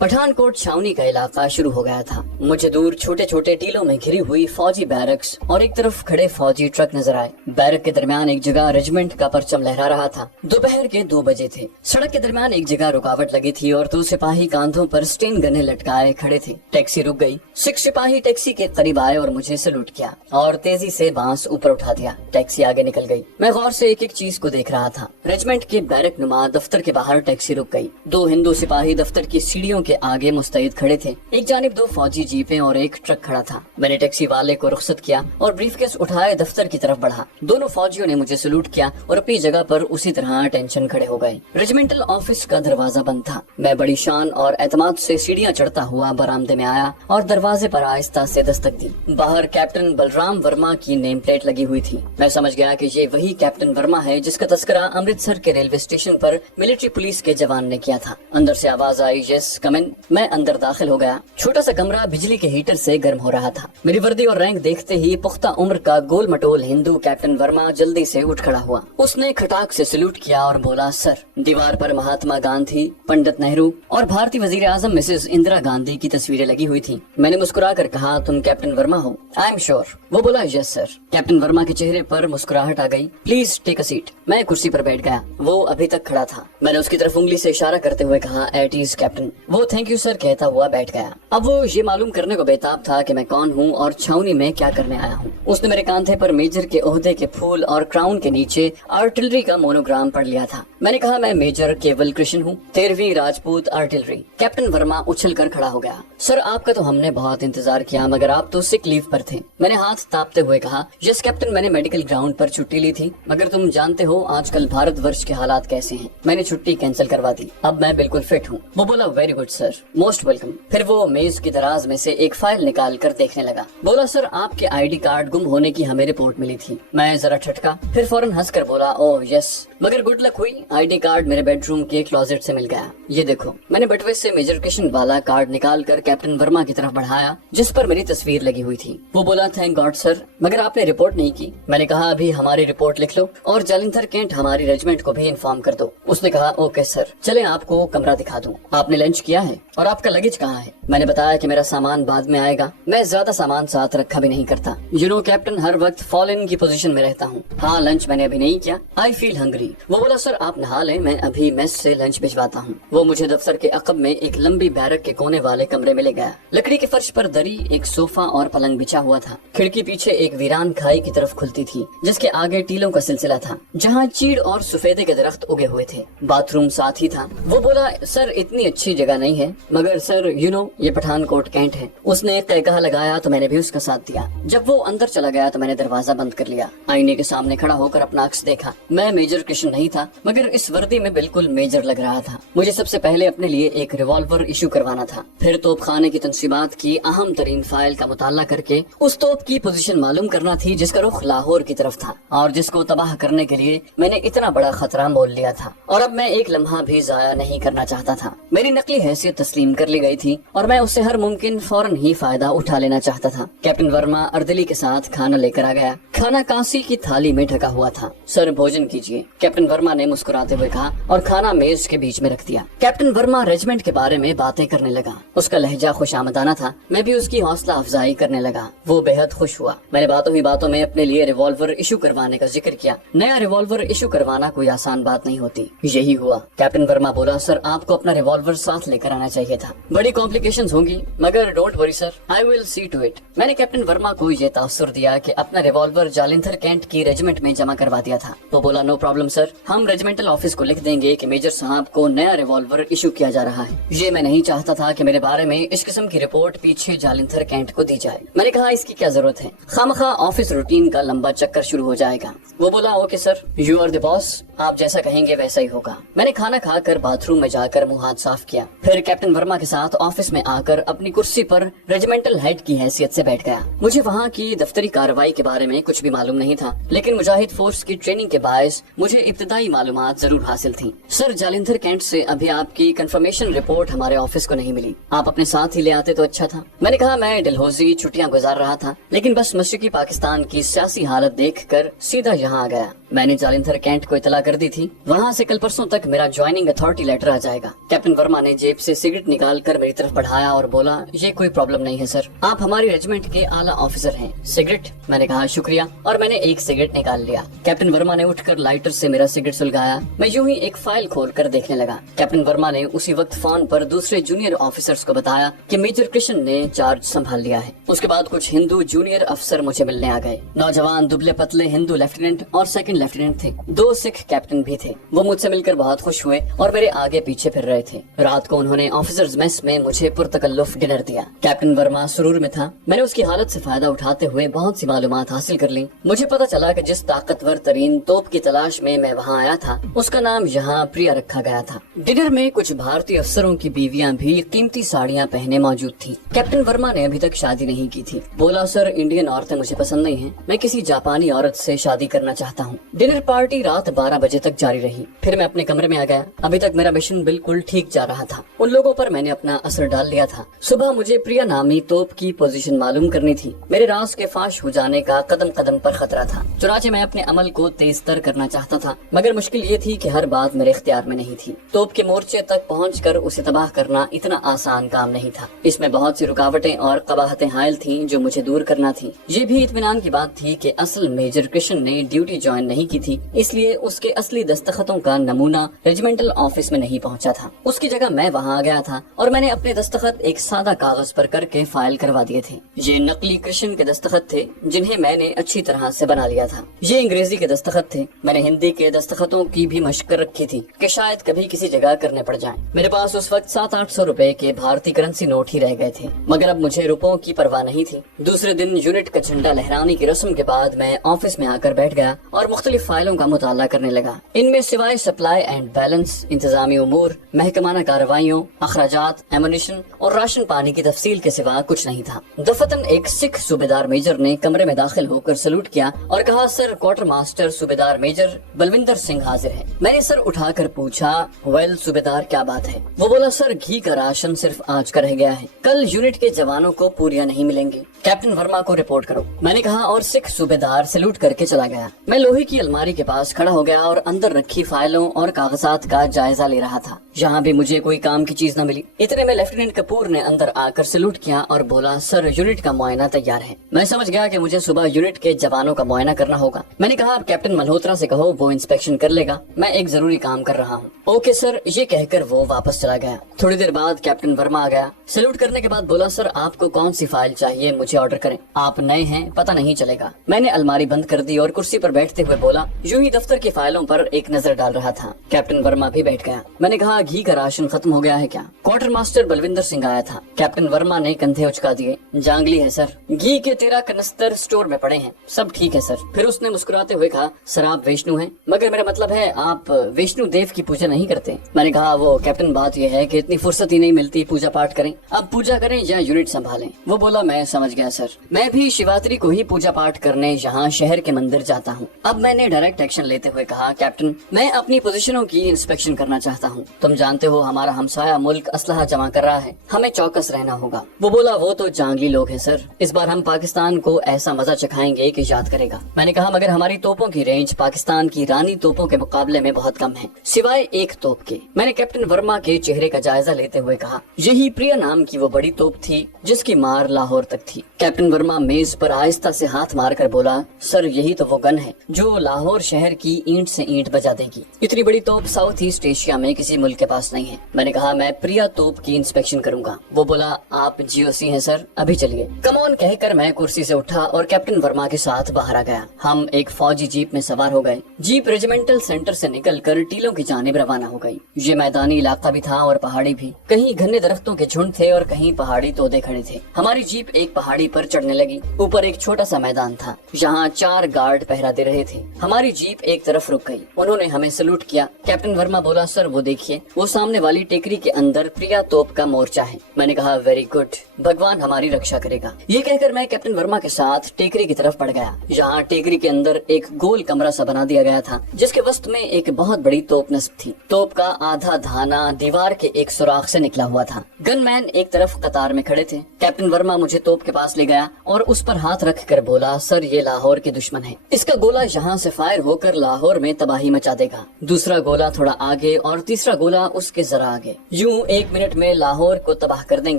पठानकोट छावनी का इलाका शुरू हो गया था। मुझे दूर छोटे छोटे टीलों में घिरी हुई फौजी बैरक्स और एक तरफ खड़े फौजी ट्रक नजर आए। बैरक के दरमियान एक जगह रेजिमेंट का परचम लहरा रहा था। दोपहर के 2 बजे थे। सड़क के दरमियान एक जगह रुकावट लगी थी और 2 सिपाही कांधों पर स्टेन गने लटकाए खड़े थे। टैक्सी रुक गई। 6 सिपाही टैक्सी के करीब आए और मुझे सैल्यूट किया और तेजी से बांस ऊपर उठा दिया। टैक्सी आगे निकल गई। मैं गौर से एक एक चीज को देख रहा था। रेजिमेंट के बैरक नुमा दफ्तर के बाहर टैक्सी रुक गई। 2 हिंदू सिपाही दफ्तर की सीढ़ियों के आगे मुस्तैद खड़े थे। एक जानिब 2 फौजी जीपें और एक ट्रक खड़ा था। मैंने टैक्सी वाले को रुखसत किया और ब्रीफकेस उठाए दफ्तर की तरफ बढ़ा। दोनों फौजियों ने मुझे सैल्यूट किया और अपनी जगह पर उसी तरह टेंशन खड़े हो गए। रेजिमेंटल ऑफिस का दरवाजा बंद था। मैं बड़ी शान और एतमाद से सीढ़ियां चढ़ता हुआ बरामदे में आया और दरवाजे पर आहिस्ता से दस्तक दी। बाहर कैप्टन बलराम वर्मा की नेम प्लेट लगी हुई थी। मैं समझ गया कि ये वही कैप्टन वर्मा है जिसका तस्करा अमृतसर के रेलवे स्टेशन पर मिलिट्री पुलिस के जवान ने किया था। अंदर से आवाज आई, यस कम इन। मैं अंदर दाखिल हो गया। छोटा सा कमरा बिजली के हीटर से गर्म हो रहा था। मेरी वर्दी और रैंक देखते ही पुख्ता उम्र का गोल मटोल हिंदू कैप्टन वर्मा जल्दी से उठ खड़ा हुआ। उसने खटाक से सैल्यूट किया और बोला, सर। दीवार पर महात्मा गांधी, पंडित नेहरू और भारतीय वजीर आजम मिसेस इंदिरा गांधी की तस्वीरें लगी हुई थी। मैंने मुस्कुरा कर कहा, तुम कैप्टन वर्मा हो? I am sure. वो बोला, यस सर। कैप्टन वर्मा के चेहरे पर मुस्कुराहट आ गई। Please take a seat. मैं कुर्सी पर बैठ गया। वो अभी तक खड़ा था। मैंने उसकी तरफ उंगली से इशारा करते हुए कहा, एट इज कैप्टन। वो थैंक यू सर कहता हुआ बैठ गया। अब वो ये मालूम करने को बेताब था कि मैं कौन हूँ और छावनी में क्या करने आया हूँ। उसने मेरे कांधे पर मेजर के ओहदे के फूल और क्राउन के नीचे आर्टिलरी का मोनोग्राम पढ़ लिया था। मैंने कहा, मैं मेजर केवल कृष्ण हूँ, 13वीं राजपूत आर्टिलरी। कैप्टन वर्मा उछल कर खड़ा हो गया। सर आपका तो हमने बहुत इंतजार किया, मगर आप तो सिक लीव पर थे। मैंने हाथ तापते हुए कहा, यस कैप्टन, मैंने मेडिकल ग्राउंड पर छुट्टी ली थी, मगर तुम जानते हो आजकल भारतवर्ष के हालात कैसे हैं। मैंने छुट्टी कैंसिल करवा दी। अब मैं बिल्कुल फिट हूँ। वो बोला, very good sir, most welcome. फिर वो मेज की दराज में से एक फाइल निकाल कर देखने लगा। बोला, सर आपके आईडी कार्ड गुम होने की हमें रिपोर्ट मिली थी। मैं जरा ठटका, फिर फौरन हंस कर बोला, ओह यस। मगर गुड लक हुई, आईडी कार्ड मेरे बेडरूम के क्लोजेट से मिल गया। ये देखो। मैंने बटवे से मेजर कृष्ण वाला कार्ड निकाल कर कैप्टन वर्मा की तरफ बढ़ाया जिस पर मेरी तस्वीर लगी हुई थी। वो बोला, थैंक गॉड सर, मगर आपने रिपोर्ट नहीं की। मैंने कहा, अभी हमारी रिपोर्ट लिख लो और जालिंधर कैंट हमारी रेजिमेंट को भी इन्फॉर्म कर दो। उसने कहा, ओके सर, चले आपको कमरा दिखा दूं। आपने लंच किया है और आपका लगेज कहाँ है? मैंने बताया कि मेरा सामान बाद में आएगा। मैं ज्यादा सामान साथ रखा भी नहीं करता। यू नो कैप्टन, हर वक्त फॉल इन की पोजीशन में रहता हूँ। हाँ, लंच मैंने अभी नहीं किया। I feel hungry. वो बोला, सर आप नहा लें, मैं अभी मेस से लंच भिजवाता हूँ। वो मुझे दफ्तर के अकब में एक लंबी बैरक के कोने वाले कमरे में ले गया। लकड़ी के फर्श पर दरी, एक सोफा और पलंग बिछा हुआ था। खिड़की पीछे एक वीरान खाई की तरफ खुलती थी जिसके आगे टीलों का सिलसिला था जहाँ चीड़ और सफेदे के दरख्त उगे हुए थे। बाथरूम साथ ही था। वो बोला, सर इतनी अच्छी जगह नहीं है, मगर सर यू नो ये पठानकोट कैंट है। उसने एक कहकहा लगाया तो मैंने भी उसका साथ दिया। जब वो अंदर चला गया तो मैंने दरवाजा बंद कर लिया। आईने के सामने खड़ा होकर अपना अक्स देखा। मैं मेजर कृष्ण नहीं था, मगर इस वर्दी में बिल्कुल मेजर लग रहा था। मुझे सबसे पहले अपने लिए एक रिवॉल्वर इशू करवाना था, फिर तोपखाने की तंसीबात की अहम तरीन फाइल का मुताला करके उस तोप की पोजीशन मालूम करना थी जिसका रुख लाहौर की तरफ था और जिसको तबाह करने के लिए मैंने इतना बड़ा खतरा मोल लिया था। और अब मैं एक लम्हा भी जाया नहीं करना चाहता था। मेरी नकली हैसियत तस्लीम कर ली गई थी और मैं उससे हर मुमकिन फौरन ही फायदा उठा लेना चाहता था। कैप्टन वर्मा अर्दली के साथ खाना लेकर आ गया। खाना कांसी की थाली में ढका हुआ था। सर भोजन कीजिए, कैप्टन वर्मा ने मुस्कुराते हुए कहा और खाना मेज के बीच में रख दिया। कैप्टन वर्मा रेजिमेंट के बारे में बातें करने लगा। उसका लहजा खुशामदाना था। मैं भी उसकी हौसला अफजाई करने लगा। वो बेहद खुश हुआ। मैंने बातों ही बातों में अपने लिए रिवॉल्वर इशू करवाने का जिक्र किया। नया रिवॉल्वर इशू करवाना कोई आसान बात नहीं होती। यही हुआ। कैप्टन वर्मा बोला, सर आपको अपना रिवॉल्वर साथ लेकर आना चाहिए था। बड़ी कॉम्प्लिकेशंस होंगी, मगर don't worry sir, I will see to it. मैंने कैप्टन वर्मा को ये तासुर दिया कि अपना रिवॉल्वर जालिंधर कैंट की रेजिमेंट में जमा करवा दिया था। तो बोला, नो प्रॉब्लम सर, हम रेजिमेंटल ऑफिस को लिख देंगे कि मेजर साहब को नया रिवॉल्वर इशू किया जा रहा है। ये मैं नहीं चाहता था कि मेरे बारे में इस किस्म की रिपोर्ट पीछे जालिंधर कैंट को दी जाए। मैंने कहा, इसकी क्या जरूरत है, खामखा ऑफिस रूटीन का लंबा चक्कर शुरू हो जाएगा। वो बोला, okay sir, you are the boss, आप जैसा कहेंगे वैसा ही होगा। मैंने खाना खाकर बाथरूम में जाकर मुंह हाथ साफ किया। फिर कैप्टन वर्मा के साथ ऑफिस में आकर अपनी कुर्सी पर रेजिमेंटल हेड की हैसियत से बैठ गया। मुझे वहाँ की दफ्तरी कार्रवाई के बारे में कुछ भी मालूम नहीं था, लेकिन मुजाहिद फोर्स की ट्रेनिंग के बायस मुझे इब्तदाई मालूमात जरूर हासिल थी। सर जालिंधर कैंट से अभी आपकी कंफर्मेशन रिपोर्ट हमारे ऑफिस को नहीं मिली, आप अपने साथ ही ले आते तो अच्छा था। मैंने कहा, मैं डलहौजी छुट्टियां गुजार रहा था, लेकिन बस मशरिकी पाकिस्तान की सियासी हालत देखकर सीधा यहाँ आ गया। میں نے जालिंधर कैंट को इतला कर दी थी वहाँ से कल परसों तक मेरा ज्वाइनिंग अथॉरिटी लेटर आ जाएगा। कैप्टन वर्मा ने जेब से सिगरेट निकाल कर मेरी तरफ बढ़ाया और बोला, ये कोई प्रॉब्लम नहीं है सर, आप हमारी रेजिमेंट के आला ऑफिसर हैं। सिगरेट? मैंने कहा शुक्रिया, और मैंने एक सिगरेट निकाल लिया। कैप्टन वर्मा ने उठकर लाइटर से मेरा सिगरेट सुलगाया। मैं यूं ही एक फाइल खोल कर देखने लगा। कैप्टन वर्मा ने उसी वक्त फोन पर दूसरे जूनियर ऑफिसर्स को बताया कि मेजर कृष्ण ने चार्ज संभाल लिया है। उसके बाद कुछ हिंदू जूनियर अफसर मुझे मिलने आ गए। नौजवान दुबले पतले हिंदू लेफ्टिनेंट और सेकंड लेफ्टिनेंट थे। 2 सिख कैप्टन भी थे। वो मुझसे मिलकर बहुत खुश हुए और मेरे आगे पीछे फिर रहे थे। रात को उन्होंने ऑफिसर्स मेस में मुझे पुरतकल्लुफ डिनर दिया। कैप्टन वर्मा सुरूर में था। मैंने उसकी हालत से फायदा उठाते हुए बहुत सी मालूमात हासिल कर ली। मुझे पता चला कि जिस ताकतवर तरीन तोप की तलाश में मैं वहाँ आया था उसका नाम यहाँ प्रिया रखा गया था। डिनर में कुछ भारतीय अफसरों की बीवियां भी कीमती साड़ियाँ पहने मौजूद थी। कैप्टन वर्मा ने अभी तक शादी नहीं की थी। बोला, सर इंडियन औरतें मुझे पसंद नहीं हैं, मैं किसी जापानी औरत से शादी करना चाहता हूँ। डिनर पार्टी रात 12 बजे तक जारी रही। फिर मैं अपने कमरे में आ गया। अभी तक मेरा मिशन बिल्कुल ठीक जा रहा था। उन लोगों पर मैंने अपना असर डाल लिया था। सुबह मुझे प्रिया नामी तोप की पोजीशन मालूम करनी थी। मेरे राज के फाश हो जाने का कदम कदम पर खतरा था। चुनाचे मैं अपने अमल को तेज तर करना चाहता था, मगर मुश्किल ये थी कि हर बात मेरे इख्तियार में नहीं थी। तोप के मोर्चे तक पहुंचकर उसे तबाह करना इतना आसान काम नहीं था। इसमें बहुत सी रुकावटें और कबाहतें हायल थीं जो मुझे दूर करना थी। ये भी इत्मीनान की बात थी कि असल मेजर कृष्ण ने ड्यूटी ज्वाइन नहीं की थी, इसलिए उसके असली दस्तखतों का नमूना रेजिमेंटल ऑफिस में नहीं पहुंचा था। उसकी जगह मैं वहां आ गया था और मैंने अपने दस्तखत एक सादा कागज पर करके फाइल करवा दिए थे। ये नकली कृष्ण के दस्तखत थे जिन्हें मैंने अच्छी तरह से बना लिया था। ये अंग्रेजी के दस्तखत थे। मैंने हिंदी के दस्तखतों की भी मशक रखी थी कि शायद कभी किसी जगह करने पड़ जाएं। मेरे पास उस वक्त 700-800 रुपए के भारतीय करेंसी नोट ही रह गए थे, मगर अब मुझे रुपयों की परवाह नहीं थी। दूसरे दिन यूनिट का झंडा लहराने की रस्म के बाद मैं ऑफिस में आकर बैठ गया और मुख्तलिफ फाइलों का मुताला करने लगा। इनमें सिवाय सप्लाई एंड बैलेंस, इंतजामी उमूर, महकमाना कार्रवाइयों, अखराजात, एमुनिशन और राशन पानी की तफसील के सिवा कुछ नहीं था। दफतन एक सिख सूबेदार मेजर ने कमरे में दाखिल होकर सलूट किया और कहा, सर क्वार्टर मास्टर सूबेदार मेजर बलविंदर सिंह हाजिर है। मैंने सर उठाकर पूछा, वेल सूबेदार क्या बात है? वो बोला, सर घी का राशन सिर्फ आज का रह गया है, कल यूनिट के जवानों को पूरियां नहीं मिलेंगी, कैप्टन वर्मा को रिपोर्ट करो। मैंने कहा और सिख सूबेदार सैल्यूट करके चला गया। मैं लोहे की अलमारी के पास खड़ा हो गया और अंदर रखी फाइलों और कागजात का जायजा ले रहा था। यहाँ भी मुझे कोई काम की चीज न मिली। इतने में लेफ्टिनेंट कपूर ने अंदर आकर सैल्यूट किया और बोला, सर यूनिट का मुआयना तैयार है। मैं समझ गया कि मुझे सुबह यूनिट के जवानों का मुआयना करना होगा। मैंने कहा, अब कैप्टन मल्होत्रा से कहो वो इंस्पेक्शन कर लेगा, मैं एक जरूरी काम कर रहा हूँ। ओके सर, ये कहकर वो वापस चला गया। थोड़ी देर बाद कैप्टन वर्मा आ गया। सैल्यूट करने के बाद बोला, सर आपको कौन सी फाइल चाहिए मुझे ऑर्डर करें, आप नए हैं पता नहीं चलेगा। मैंने अलमारी बंद कर दी और कुर्सी पर बैठते हुए बोला, यूं ही दफ्तर की फाइलों पर एक नजर डाल रहा था। कैप्टन वर्मा भी बैठ गया। मैंने कहा, घी का राशन खत्म हो गया है क्या? क्वार्टर मास्टर बलविंदर सिंह आया था। कैप्टन वर्मा ने कंधे उचका दिए। जांगली है सर, घी के 13 कनस्तर स्टोर में पड़े हैं, सब ठीक है सर। फिर उसने मुस्कुराते हुए कहा, सर आप विष्णु हैं, मगर मेरा मतलब है आप विष्णु देव की पूजा नहीं करते। मैंने कहा, वो कैप्टन बात यह है कि इतनी फुर्सत ही नहीं मिलती पूजा पाठ करें, अब पूजा करें या यूनिट संभालें। वो बोला, मैं समझ गया सर, मैं भी शिवरात्रि को ही पूजा पाठ करने यहाँ शहर के मंदिर जाता हूँ। अब मैंने डायरेक्ट एक्शन लेते हुए कहा, कैप्टन मैं अपनी पोजीशनों की इंस्पेक्शन करना चाहता हूँ। तुम जानते हो हमारा हमसाया मुल्क असलहा जमा कर रहा है, हमें चौकस रहना होगा। वो बोला, वो तो जांगली लोग हैं सर, इस बार हम पाकिस्तान को ऐसा मजा चखाएंगे कि याद करेगा। मैंने कहा, मगर हमारी तोपों की रेंज पाकिस्तान की रानी तोपों के मुकाबले में बहुत कम है, सिवाय एक तोप के। मैंने कैप्टन वर्मा के चेहरे का जायजा लेते हुए कहा, यही प्रिया नाम की वो बड़ी तोप थी जिसकी मार लाहौर तक थी। कैप्टन वर्मा मेज पर आहिस्ता से हाथ मार कर बोला, सर यही तो वो गन है जो लाहौर शहर की ईंट से ईंट बजा देगी। इतनी बड़ी तोप साउथ ईस्ट एशिया में किसी मुल्क के पास नहीं है। मैंने कहा, मैं प्रिया तोप की इंस्पेक्शन करूंगा। वो बोला, आप जीओसी हैं सर, अभी चलिए। कम ऑन कहकर मैं कुर्सी से उठा और कैप्टन वर्मा के साथ बाहर आ गया। हम एक फौजी जीप में सवार हो गए। जीप रेजिमेंटल सेंटर से निकलकर टीलों की जानिब रवाना हो गई। ये मैदानी इलाका भी था और पहाड़ी भी, कहीं घने दरख्तों के झुंड थे और कहीं पहाड़ी तोते खड़े थे। हमारी जीप एक पहाड़ी पर चढ़ने लगी। ऊपर एक छोटा सा मैदान था, जहाँ 4 गार्ड पहरा दे रहे थे। हमारी जीप एक तरफ रुक गई। उन्होंने हमें सलूट किया। कैप्टन वर्मा बोला, सर वो देखिए, वो सामने वाली टेकरी के अंदर प्रिया तोप का मोर्चा है। मैंने कहा, वेरी गुड, भगवान हमारी रक्षा करेगा। ये कहकर मैं कैप्टन वर्मा के साथ टेकरी की तरफ बढ़ गया। यहाँ टेकरी के अंदर एक गोल कमरा सा बना दिया गया था, जिसके वस्त में एक बहुत बड़ी तोप नस्ब थी। तोप का आधा धाना दीवार के एक सुराख से निकला हुआ था। गनमैन एक तरफ कतार में खड़े थे। कैप्टन वर्मा मुझे तोप के पास لے گیا اور اس پر ہاتھ رکھ کر بولا سر یہ لاہور کے دشمن ہے، اس کا گولہ یہاں سے فائر ہو کر لاہور میں تباہی مچا دے گا، دوسرا گولہ تھوڑا آگے اور تیسرا گولہ اس کے ذرا آگے، یوں 1 منٹ میں لاہور کو تباہ کر دیں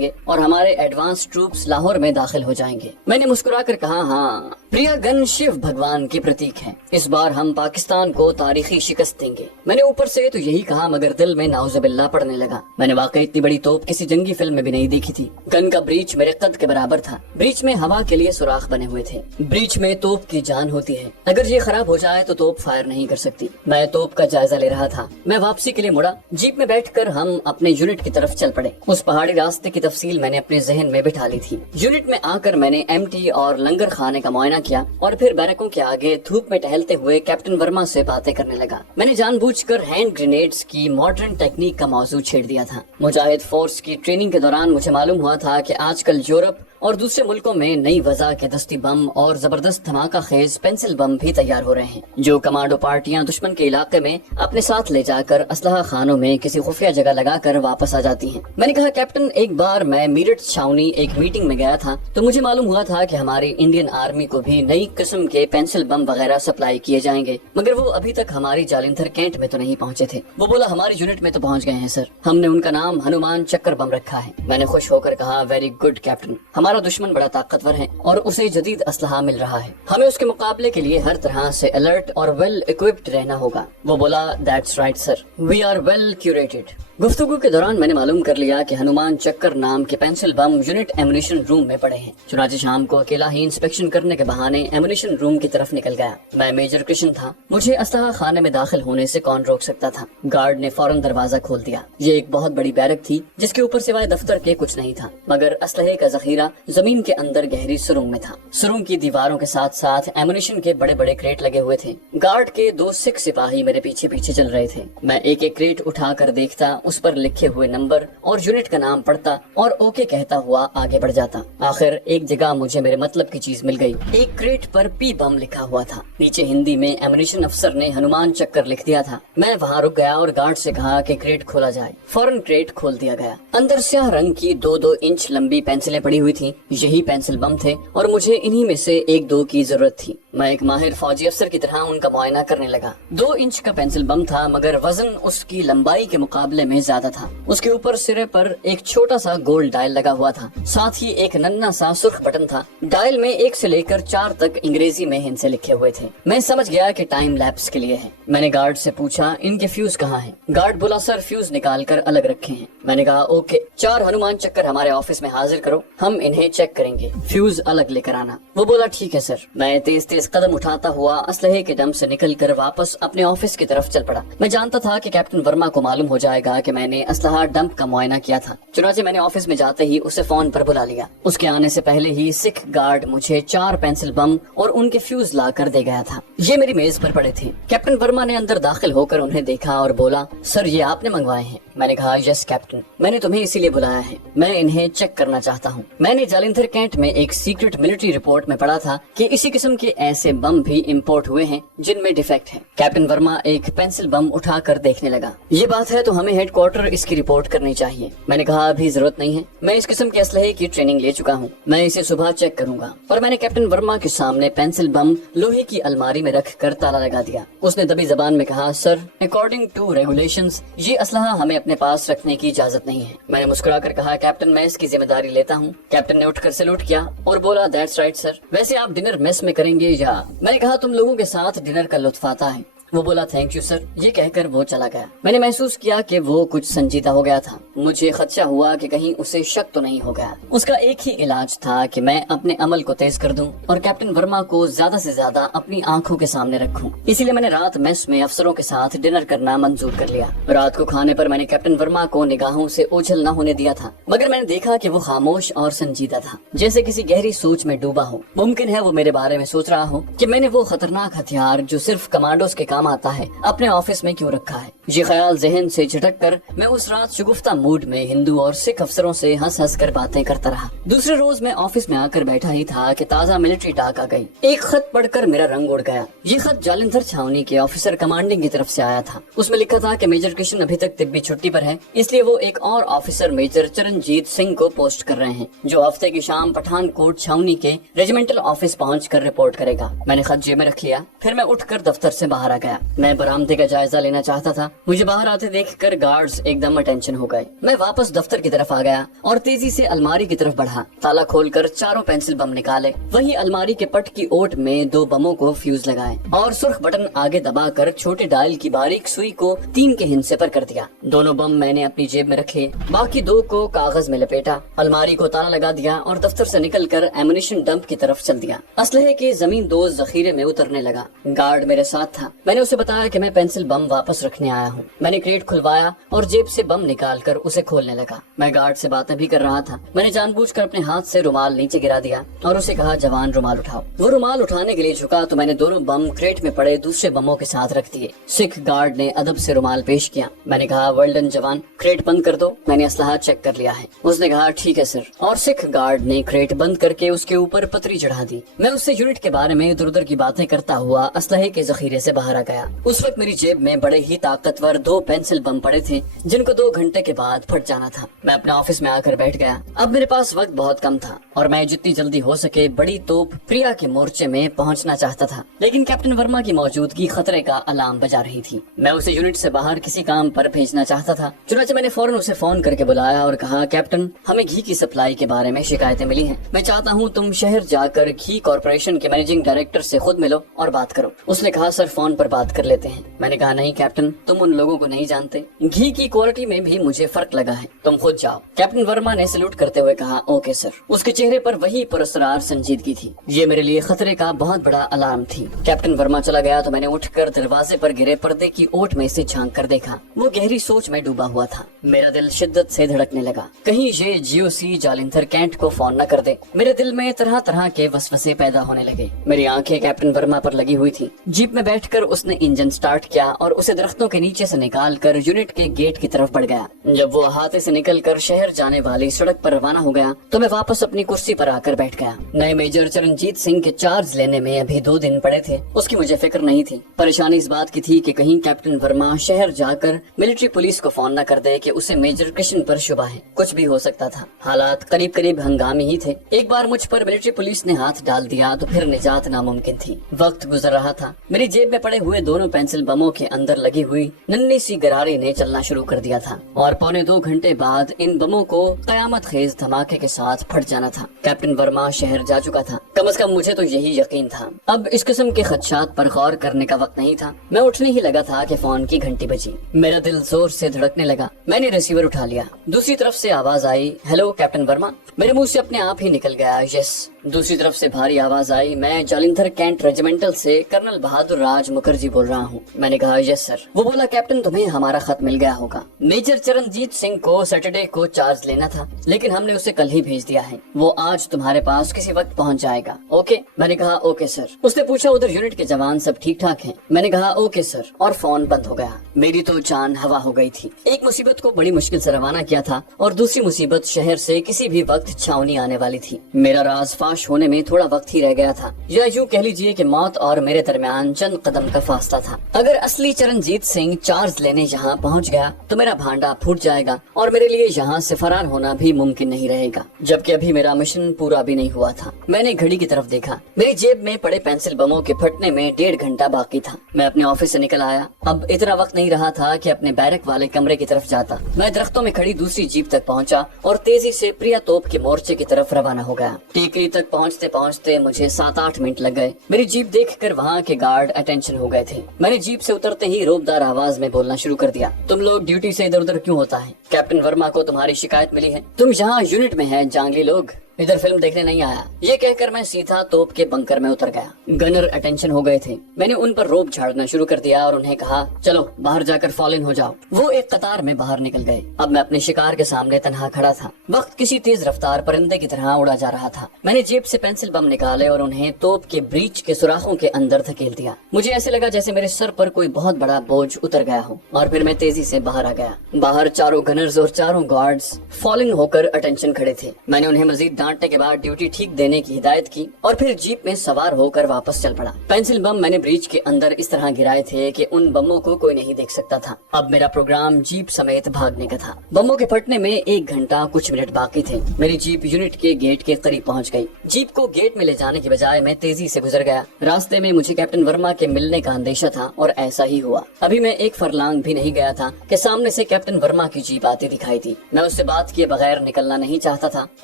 گے اور ہمارے ایڈوانس ٹروپس لاہور میں داخل ہو جائیں گے۔ میں نے مسکرا کر کہا ہاں، پریا گن شیو بھگوان کی پرتیک ہے، اس بار ہم پاکستان کو تاریخی شکست دیں گے۔ میں نے اوپر سے تو یہی کہا مگر دل میں نعوذ باللہ پڑنے لگا، میں نے واقعی اتنی بڑی توپ کسی جنگی فلم میں بھی نہیں دیکھی تھی۔ گن کا بریچ میرے قد کے برابر تھا، بریچ میں ہوا کے لیے سوراخ بنے ہوئے تھے، بریچ میں توپ کی جان ہوتی ہے، اگر یہ خراب ہو جائے تو توپ فائر نہیں کر سکتی۔ میں توپ کا جائزہ لے رہا تھا، میں واپسی کے لیے مڑا، جیپ میں بیٹھ کر ہم اپنے یونٹ کی طرف چل پڑے۔ اس پہاڑی راستے کی تفصیل میں نے اپنے ذہن میں بٹھا لی تھی۔ یونٹ میں آ کر میں نے MT اور لنگر خانے کا معائنہ کیا اور پھر بیرکوں کے آگے دھوپ میں ٹہلتے ہوئے کیپٹن ورما سے باتیں کرنے لگا۔ میں نے جان بوجھ کر ہینڈ گرینیڈز کی ماڈرن ٹیکنیک کا موضوع چھیڑ دیا تھا۔ مجاہد فورس کی ٹریننگ کے دوران مجھے معلوم ہوا تھا کہ آج کل یورپ اور دوسرے ملکوں میں نئی وضع کے دستی بم اور زبردست دھماکہ خیز پینسل بم بھی تیار ہو رہے ہیں، جو کمانڈو پارٹیاں دشمن کے علاقے میں اپنے ساتھ لے جا کر اسلحہ خانوں میں کسی خفیہ جگہ لگا کر واپس آ جاتی ہیں۔ میں نے کہا کیپٹن ایک بار میں میرٹھ چھاونی ایک میٹنگ میں گیا تھا تو مجھے معلوم ہوا تھا کہ ہماری انڈین آرمی کو بھی نئی قسم کے پینسل بم وغیرہ سپلائی کیے جائیں گے، مگر وہ ابھی تک ہماری جالندھر کینٹ میں تو نہیں پہنچے تھے۔ وہ بولا ہماری یونٹ میں تو پہنچ گئے ہیں سر، ہم نے ان کا نام ہنومان چکر بم رکھا ہے۔ میں نے خوش ہو کر کہا ویری گڈ کیپٹن، ہمارا دشمن بڑا طاقتور ہے اور اسے جدید اسلحہ مل رہا ہے، ہمیں اس کے مقابلے کے لیے ہر طرح سے الرٹ اور ویل اکوپڈ رہنا ہوگا۔ وہ بولا that's right sir, we are well curated. گفتگو کے دوران میں نے معلوم کر لیا کہ ہنومان چکر نام کے پینسل بم یونٹ ایمونیشن روم میں پڑے ہیں۔ چنانچہ شام کو اکیلا ہی انسپیکشن کرنے کے بہانے ایمونیشن روم کی طرف نکل گیا۔ میں میجر کرشن تھا، مجھے اسلحہ خانے میں داخل ہونے سے کون روک سکتا تھا؟ گارڈ نے فوراً دروازہ کھول دیا۔ یہ ایک بہت بڑی بیرک تھی جس کے اوپر سوائے دفتر کے کچھ نہیں تھا، مگر اسلحے کا ذخیرہ زمین کے اندر گہری سرنگ میں تھا۔ سرنگ کی دیواروں کے ساتھ ساتھ ایمونیشن کے بڑے بڑے کریٹ لگے ہوئے تھے۔ گارڈ کے 2 سکھ سپاہی میرے پیچھے پیچھے چل رہے تھے۔ میں ایک ایک کریٹ اٹھا کر دیکھتا، اس پر لکھے ہوئے نمبر اور یونٹ کا نام پڑھتا اور اوکے کہتا ہوا آگے بڑھ جاتا۔ آخر ایک جگہ مجھے میرے مطلب کی چیز مل گئی۔ ایک کریٹ پر پی بم لکھا ہوا تھا، نیچے ہندی میں ایمونیشن افسر نے ہنومان چکر لکھ دیا تھا۔ میں وہاں رک گیا اور گارڈ سے کہا کہ کریٹ کھولا جائے۔ فوراً کریٹ کھول دیا گیا۔ اندر سیاہ رنگ کی 2-2 انچ لمبی پینسلیں پڑی ہوئی تھیں، یہی پینسل بم تھے اور مجھے انہی میں سے 1-2 کی ضرورت تھی۔ میں ایک ماہر فوجی افسر کی طرح ان کا معائنہ کرنے لگا۔ 2 انچ کا پینسل بم تھا مگر وزن اس کی لمبائی کے مقابلے میں زیادہ تھا۔ اس کے اوپر سرے پر ایک چھوٹا سا گول ڈائل لگا ہوا تھا، ساتھ ہی ایک ننھا سا سرخ بٹن تھا۔ ڈائل میں 1 سے لے کر 4 تک انگریزی میں ہند سے لکھے ہوئے تھے۔ میں سمجھ گیا کہ ٹائم لیپس کے لیے ہے۔ میں نے گارڈ سے پوچھا ان کے فیوز کہاں ہیں؟ گارڈ بولا سر فیوز نکال کر الگ رکھے ہیں۔ میں نے کہا اوکے، 4 ہنومان چکر ہمارے آفس میں حاضر کرو، ہم انہیں چیک کریں گے، فیوز الگ لے کر آنا۔ وہ بولا ٹھیک ہے سر۔ میں تیز تیز قدم اٹھاتا ہوا اسلحے کے ڈم سے نکل کر واپس اپنے آفس کی طرف چل پڑا۔ میں جانتا تھا کہ کیپٹن ورما کو معلوم ہو جائے گا کہ میں نے اسلحہ ڈمپ کا معائنہ کیا تھا، چنانچہ میں نے آفس میں جاتے ہی اسے فون پر بلا لیا۔ اس کے آنے سے پہلے ہی سکھ گارڈ مجھے 4 پینسل بم اور ان کے فیوز لا کر دے گیا تھا۔ یہ میری میز پر پڑے تھے۔ کیپٹن ورما نے اندر داخل ہو کر انہیں دیکھا اور بولا سر یہ آپ نے منگوائے ہیں؟ میں نے کہا یس کیپٹن، میں نے تمہیں اسی لیے بلایا ہے، میں انہیں چیک کرنا چاہتا ہوں۔ میں نے جالندھر کینٹ میں ایک سیکرٹ ملٹری رپورٹ میں پڑھا تھا کہ اسی قسم کے ایسے بم بھی امپورٹ ہوئے ہیں جن میں ڈیفیکٹ ہے۔ کیپٹن ورما ایک پینسل بم اٹھا کر دیکھنے لگا۔ یہ بات ہے تو ہمیں ہیڈ کوارٹر اس کی رپورٹ کرنی چاہیے۔ میں نے کہا ابھی ضرورت نہیں ہے، میں اس قسم کے اسلحے کی ٹریننگ لے چکا ہوں، میں اسے صبح چیک کروں گا۔ اور میں نے کیپٹن ورما کے سامنے پینسل بم لوہے کی الماری میں رکھ کر تالا لگا دیا۔ اس نے دبی زبان میں کہا سر اکارڈنگ ٹو ریگولیشنز یہ اسلحہ ہمیں اپنے پاس رکھنے کی اجازت نہیں ہے۔ میں نے مسکرا کر کہا کیپٹن میں اس کی ذمہ داری لیتا ہوں۔ کیپٹن نے اٹھ کر سلوٹ کیا اور بولا دیٹس رائٹ سر، ویسے آپ ڈنر میس میں کریں گے یا؟ میں نے کہا تم لوگوں کے ساتھ ڈنر کا لطف آتا ہے۔ وہ بولا تھینک یو سر، یہ کہہ کر وہ چلا گیا۔ میں نے محسوس کیا کہ وہ کچھ سنجیدہ ہو گیا تھا۔ مجھے خدشہ ہوا کہ کہیں اسے شک تو نہیں ہو گیا۔ اس کا ایک ہی علاج تھا کہ میں اپنے عمل کو تیز کر دوں اور کیپٹن ورما کو زیادہ سے زیادہ اپنی آنکھوں کے سامنے رکھوں۔ اسی لیے میں نے رات میس میں افسروں کے ساتھ ڈنر کرنا منظور کر لیا۔ رات کو کھانے پر میں نے کیپٹن ورما کو نگاہوں سے اوجھل نہ ہونے دیا تھا، مگر میں نے دیکھا کہ وہ خاموش اور سنجیدہ تھا، جیسے کسی گہری سوچ میں ڈوبا ہو۔ ممکن ہے وہ میرے بارے میں سوچ رہا ہو کہ میں نے وہ خطرناک ہتھیار جو صرف کمانڈوز کے کام काम आता है अपने ऑफिस में क्यों रखा है। ये ख्याल जहन से झटक कर मैं उस रात शगुफ्ता मूड में हिंदू और सिख अफसरों से हंस हंस कर बातें करता रहा। दूसरे रोज मैं ऑफिस में आकर बैठा ही था कि ताज़ा मिलिट्री डाक आ गई। एक खत पढ़कर मेरा रंग उड़ गया। ये खत जालंधर छावनी के ऑफिसर कमांडिंग की तरफ से आया था। उसमें लिखा था कि मेजर किशन अभी तक तिब्बी छुट्टी पर है, इसलिए वो एक और ऑफिसर मेजर चरणजीत सिंह को पोस्ट कर रहे हैं, जो हफ्ते की शाम पठानकोट छावनी के रेजिमेंटल ऑफिस पहुंचकर रिपोर्ट करेगा। मैंने खत जेब में रख लिया। फिर मैं उठकर दफ्तर से बाहर आ गया। मैं बरामदे का जायजा लेना चाहता था। मुझे बाहर आते देखकर गार्ड्स एकदम अटेंशन हो गए। मैं वापस दफ्तर की तरफ आ गया और तेजी से अलमारी की तरफ बढ़ा। ताला खोलकर चारों पेंसिल बम निकाले। वही अलमारी के पट की ओट में 2 बमों को फ्यूज लगाए और सुर्ख बटन आगे दबाकर छोटे डायल की बारीक सुई को 3 के हिस्से पर कर दिया। दोनों बम मैंने अपनी जेब में रखे, बाकी 2 को कागज में लपेटा, अलमारी को ताला लगा दिया और दफ्तर से निकलकर एमुनिशन डंप की तरफ चल दिया। असलहे के जमीन दोज जखीरे में उतरने लगा। गार्ड मेरे साथ था। मैंने उसे बताया कि मैं पेंसिल बम वापस रखने आया हूँ। मैंने क्रेट खुलवाया और जेब से बम निकालकर उसे खोलने लगा। मैं गार्ड से बातें भी कर रहा था। मैंने जानबूझकर अपने हाथ से रुमाल नीचे गिरा दिया और उसे कहा, जवान रुमाल उठाओ। वो रुमाल उठाने के लिए झुका तो मैंने दोनों बम क्रेट में पड़े दूसरे बमों के साथ रख दिए। सिख गार्ड ने अदब से रुमाल पेश किया। मैंने कहा, वेल डन जवान, क्रेट बंद कर दो, मैंने असलहा चेक कर लिया है। उसने कहा, ठीक है सर, और सिख गार्ड ने क्रेट बंद करके उसके ऊपर पतरी चढ़ा दी। मैं उससे यूनिट के बारे में इधर उधर की बातें करता हुआ असलहे के जखीरे से बाहर आ गया। उस वक्त मेरी जेब में बड़े ही ताकतवर 2 पेंसिल बम पड़े थे, जिनको 2 घंटे के बाद फट जाना था। मैं अपने ऑफिस में आकर बैठ गया। अब मेरे पास वक्त बहुत कम था और मैं जितनी जल्दी हो सके बड़ी तोप प्रिया के मोर्चे में पहुंचना चाहता था, लेकिन कैप्टन वर्मा की मौजूदगी खतरे का अलार्म बजा रही थी। मैं उसे यूनिट से बाहर किसी काम पर भेजना चाहता था। चुनाचे मैंने फौरन उसे फोन करके बुलाया और कहा, कैप्टन, हमें घी की सप्लाई के बारे में शिकायतें मिली हैं। मैं चाहता हूँ तुम शहर जाकर घी कॉर्पोरेशन के मैनेजिंग डायरेक्टर से खुद मिलो और बात करो। उसने कहा, सर फोन पर बात कर लेते हैं। मैंने कहा, नहीं कैप्टन, तुम उन लोगों को नहीं जानते। घी की क्वालिटी में भी मुझे फर्क लगा है, तुम खुद जाओ। कैप्टन वर्मा ने सैल्यूट करते हुए कहा, ओके सर। उसके चेहरे पर वही पुरस्कार संजीदगी थी। ये मेरे लिए खतरे का बहुत बड़ा अलार्म थी। कैप्टन वर्मा चला गया तो मैंने उठकर दरवाजे पर गिरे पर्दे की ओट में से झांक कर देखा। वो गहरी सोच में डूबा हुआ था। मेरा दिल शिद्दत से धड़कने लगा। कहीं ये जीओसी जालिंधर कैंट को फोन न कर दे। मेरे दिल में तरह तरह के वसवसे पैदा होने लगे। मेरी आंखें कैप्टन वर्मा पर लगी हुई थी। जीप में बैठकर उसने इंजन स्टार्ट किया और उसे दरख्तों के नीचे से निकालकर यूनिट के गेट की तरफ बढ़ गया। जब वो अहाते से निकलकर शहर जाने वाली सड़क पर रवाना हो गया तो मैं वापस अपनी कुर्सी पर आकर बैठ गया। नए मेजर चरणजीत सिंह के चार्ज लेने में अभी 2 दिन पड़े थे। उसकी मुझे फिक्र नहीं थी। परेशानी इस बात की थी कि कहीं कैप्टन वर्मा शहर जाकर मिलिट्री पुलिस को फोन न कर दे कि उसे मेजर किशन पर शुबा है। कुछ भी हो सकता था। हालात करीब करीब हंगामी ही थे। एक बार मुझ पर मिलिट्री पुलिस ने हाथ डाल दिया तो फिर निजात नामुमकिन थी। वक्त गुजर रहा था। मेरी जेब में पड़े हुए दोनों पेंसिल बमों के अंदर लगी हुई नन्ही सी गरारे ने चलना शुरू कर दिया था और पौने 2 घंटे बाद इन बमों को कयामत खेज धमाके के साथ फट जाना था। कैप्टन वर्मा शहर जा चुका था। कम से कम मुझे तो यही यकीन था। अब इस किस्म के खदशात पर गौर करने का वक्त नहीं था। मैं उठने ही लगा था कि फोन की घंटी बजी। मेरा दिल जोर से धड़कने लगा। मैंने रिसीवर उठा लिया। दूसरी तरफ से आवाज आई, हेलो कैप्टन वर्मा। मेरे मुंह से अपने आप ही निकल गया, यस। दूसरी तरफ से भारी आवाज आई, मैं जालिंधर कैंट रेजिमेंटल से कर्नल बहादुर राज मुखर्जी बोल रहा हूँ। मैंने कहा, यस सर। वो बोला, कैप्टन तुम्हें हमारा खत मिल गया होगा। मेजर चरणजीत सिंह को सैटरडे को चार्ज लेना था, लेकिन हमने उसे कल ही भेज दिया है। वो आज तुम्हारे पास किसी वक्त पहुँच जाएगा, ओके। मैंने कहा, ओके सर। उसने पूछा, उधर यूनिट के जवान सब ठीक ठाक हैं? मैंने कहा, ओके सर, और फोन बंद हो गया। मेरी तो जान हवा हो गई थी। एक मुसीबत को बड़ी मुश्किल से रवाना किया था और दूसरी मुसीबत शहर से किसी भी वक्त छावनी आने वाली थी। मेरा राज फाश होने में थोड़ा वक्त ही रह गया था, या यूं कह लीजिए कि मौत और मेरे दरमियान चंद कदम का फासला था। अगर असली चरणजीत सिंह चार्ज लेने यहाँ पहुँच गया तो मेरा भांडा फूट जाएगा और मेरे लिए यहाँ से फरार होना भी मुमकिन नहीं रहेगा, जबकि अभी मेरा मिशन पूरा भी नहीं हुआ था। मैंने घड़ी की तरफ देखा। मेरी जेब में पड़े पेंसिल बमों के फटने में 1.5 घंटा बाकी था। मैं अपने ऑफिस से निकल आया। अब इतना वक्त नहीं रहा था कि अपने बैरक वाले कमरे की तरफ जाता। मैं दरख्तों में खड़ी दूसरी जीप तक पहुंचा और तेजी से प्रिया तोप के मोर्चे की तरफ रवाना हो गया। टेकरी तक पहुंचते पहुंचते मुझे 7-8 मिनट लग गए। मेरी जीप देखकर वहाँ के गार्ड अटेंशन हो गए थे। मैंने जीप से उतरते ही रोबदार आवाज में बोलना शुरू कर दिया, तुम लोग ड्यूटी से इधर उधर क्यों होता है? कैप्टन वर्मा को तुम्हारी शिकायत मिली है। तुम यहाँ यूनिट में है जांगली लोग। इधर फिल्म देखने नहीं आया। ये कहकर मैं सीधा तोप के बंकर में उतर गया। गनर अटेंशन हो गए थे। मैंने उन पर रोप झाड़ना शुरू कर दिया और उन्हें कहा, चलो बाहर जाकर फॉल इन हो जाओ। वो एक कतार में बाहर निकल गए। अब मैं अपने शिकार के सामने तन्हा खड़ा था। वक्त किसी तेज रफ्तार परिंदे की तरह उड़ा जा रहा था। मैंने जेब से पेंसिल बम निकाले और उन्हें तोप के ब्रीच के सुराखों के अंदर धकेल दिया। मुझे ऐसे लगा जैसे मेरे सर पर कोई बहुत बड़ा बोझ उतर गया हो, और फिर मैं तेजी से बाहर आ गया। बाहर चारों गनर्स और चारों गार्ड्स फॉलिंग होकर अटेंशन खड़े थे। मैंने उन्हें मजीद डांटने के बाद ड्यूटी ठीक देने की हिदायत की और फिर जीप में सवार होकर वापस चल पड़ा। पेंसिल बम मैंने ब्रीच के अंदर इस तरह गिराए थे कि उन बमों को कोई नहीं देख सकता था। अब मेरा प्रोग्राम जीप समेत भागने का था। बमों के फटने में 1 घंटा कुछ मिनट बाकी थे। मेरी जीप यूनिट के गेट के करीब पहुंच गई। जीप को गेट में ले जाने की बजाय मैं तेजी से गुजर गया। रास्ते में मुझे कैप्टन वर्मा के मिलने का अंदेशा था और ऐसा ही हुआ। अभी मैं 1 फरलांग भी नहीं गया था कि सामने से कैप्टन वर्मा की जीप आती दिखाई दी। मैं उससे बात किए बगैर निकलना नहीं चाहता था।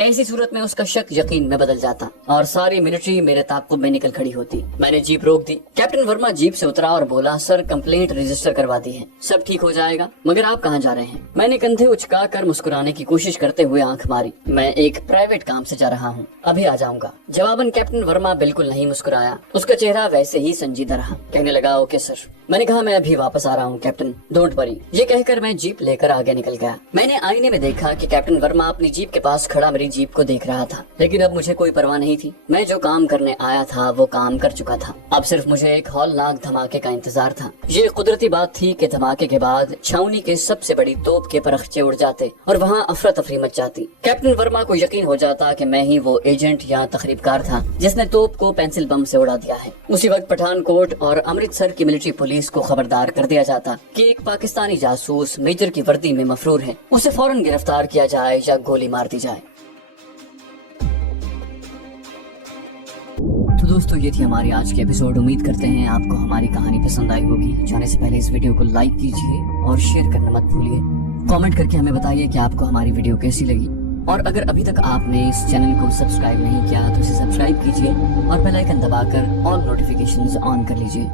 ऐसी सूरत में उसका शक यकीन में बदल जाता और सारी मिलिट्री मेरे ताक़ुब में निकल खड़ी होती। मैंने जीप रोक दी। कैप्टन वर्मा जीप से उतरा और बोला, सर कंप्लेंट रजिस्टर करवा दी है, सब ठीक हो जाएगा, मगर आप कहाँ जा रहे हैं? मैंने कंधे उचकाकर मुस्कुराने की कोशिश करते हुए आंख मारी। मैं एक प्राइवेट काम से जा रहा हूँ, अभी आ जाऊंगा। जवाबन कैप्टन वर्मा बिल्कुल नहीं मुस्कुराया। उसका चेहरा वैसे ही संजीदा रहा। कहने लगा, ओके सर। मैंने कहा, मैं अभी वापस आ रहा हूँ कैप्टन, डोंट वरी। ये कहकर मैं जीप लेकर आगे निकल गया। मैंने आईने में देखा कि कैप्टन वर्मा अपनी जीप के पास खड़ा मेरी जीप को देख रहा था, लेकिन अब मुझे कोई परवाह नहीं थी। मैं जो काम करने आया था वो काम कर चुका था। अब सिर्फ मुझे एक हौलनाक धमाके का इंतजार था। ये कुदरती बात थी कि धमाके के बाद छावनी के सबसे बड़ी तोप के परखचे उड़ जाते और वहाँ अफरा तफरी मच जाती। कैप्टन वर्मा को यकीन हो जाता कि मैं ही वो एजेंट या तखरीबकार था जिसने तोप को पेंसिल बम से उड़ा दिया है। उसी वक्त पठानकोट और अमृतसर की मिलिट्री पुलिस को खबरदार कर दिया जाता कि एक पाकिस्तानी जासूस मेजर की वर्दी में मफरूर है, उसे फौरन गिरफ्तार किया जाए या गोली मार दी जाए। तो दोस्तों, ये थी हमारी आज की एपिसोड। उम्मीद करते हैं आपको हमारी कहानी पसंद आई होगी। जाने से पहले इस वीडियो को लाइक कीजिए और शेयर करना मत भूलिए। कमेंट करके हमें बताइए कि आपको हमारी वीडियो कैसी लगी, और अगर अभी तक आपने इस चैनल को सब्सक्राइब नहीं किया तो इसे सब्सक्राइब कीजिए और बेल आइकन दबाकर ऑल नोटिफिकेशंस ऑन कर लीजिए।